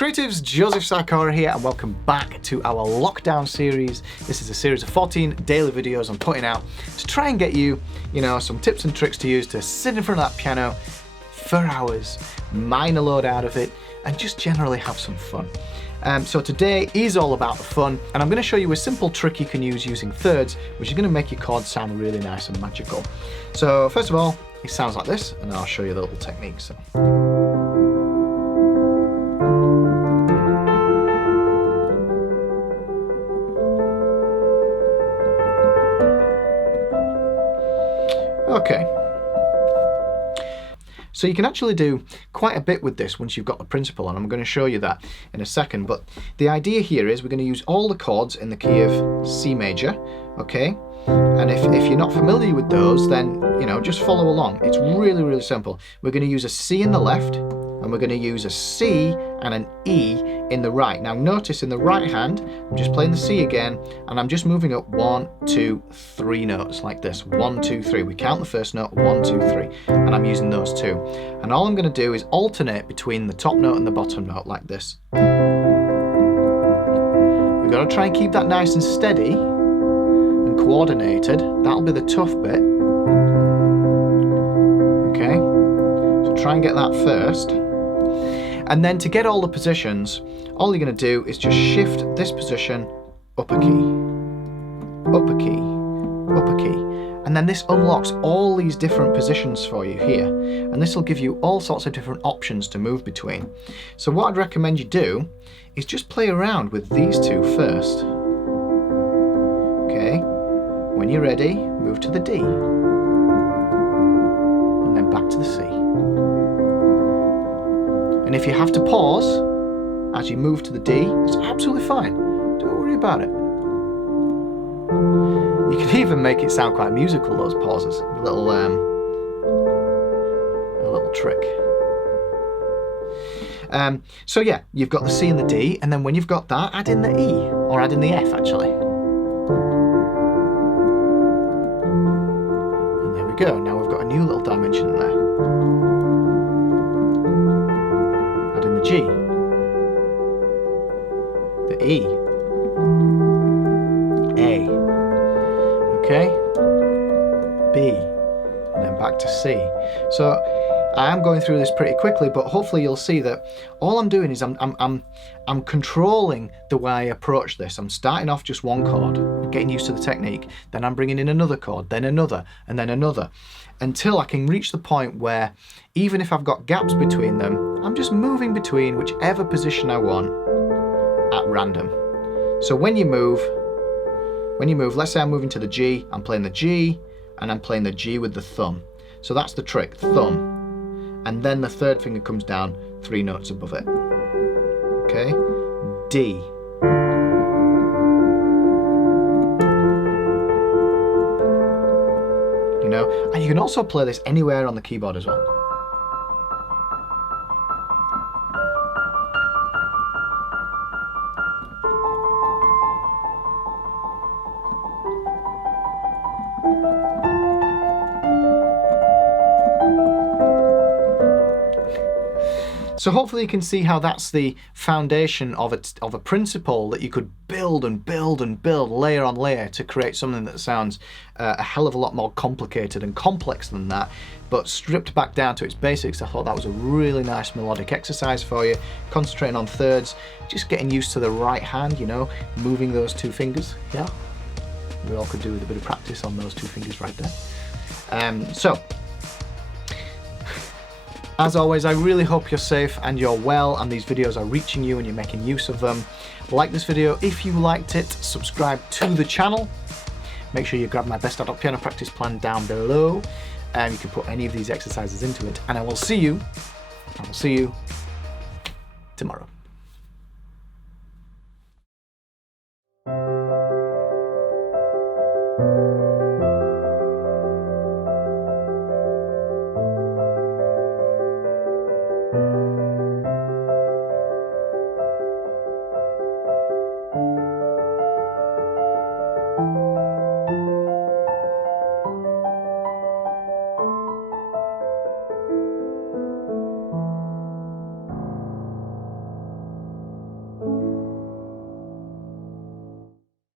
Creatives, Joseph Sarkora here, and welcome back to our lockdown series. This is a series of 14 daily videos I'm putting out to try and get you, some tips and tricks to use to sit in front of that piano for hours, mine a load out of it, and just generally have some fun. So today is all about the fun, and I'm going to show you a simple trick you can use using thirds, which is going to make your chords sound really nice and magical. So first of all, it sounds like this, and I'll show you the little technique. So. Okay, so you can actually do quite a bit with this once you've got the principle, and I'm going to show you that in a second. But the idea here is we're going to use all the chords in the key of C major, okay? And if you're not familiar with those, then just follow along. It's really, really simple. We're going to use a C in the left, and we're going to use a C and an E in the right. Now notice in the right hand, I'm just playing the C again, and I'm just moving up 1, 2, 3 notes like this. 1, 2, 3. We count the first note, 1, 2, 3, and I'm using those two. And all I'm going to do is alternate between the top note and the bottom note like this. We've got to try and keep that nice and steady and coordinated. That'll be the tough bit. Okay, so try and get that first. And then to get all the positions, all you're going to do is just shift this position up a key, up a key, up a key. And then this unlocks all these different positions for you here. And this will give you all sorts of different options to move between. So what I'd recommend you do is just play around with these two first. Okay, when you're ready, move to the D. And then back to the C. And if you have to pause as you move to the D, it's absolutely fine. Don't worry about it. You can even make it sound quite musical, those pauses. A little trick. So yeah, you've got the C and the D, and then when you've got that, add in the E, or add in the F actually. And there we go. Now we've got a new little dimension in there. G, the E, A, okay, B, and then back to C. So I am going through this pretty quickly, but hopefully you'll see that all I'm doing is I'm controlling the way I approach this. I'm starting off just one chord, getting used to the technique, then I'm bringing in another chord, then another, and then another, until I can reach the point where even if I've got gaps between them, I'm just moving between whichever position I want at random. So when you move, let's say I'm moving to the G, I'm playing the G, and I'm playing the G with the thumb. So that's the trick, thumb. And then the third finger comes down 3 notes above it. Okay, D. And you can also play this anywhere on the keyboard as well. So hopefully you can see how that's the foundation of a principle that you could build and build and build layer on layer to create something that sounds a hell of a lot more complicated and complex than that, but stripped back down to its basics. I thought that was a really nice melodic exercise for you, concentrating on thirds, just getting used to the right hand, moving those 2 fingers. Yeah, we all could do with a bit of practice on those 2 fingers right there. So as always, I really hope you're safe and you're well, and these videos are reaching you and you're making use of them. Like this video if you liked it, subscribe to the channel. Make sure you grab my best adult piano practice plan down below, and you can put any of these exercises into it. And I will see you tomorrow.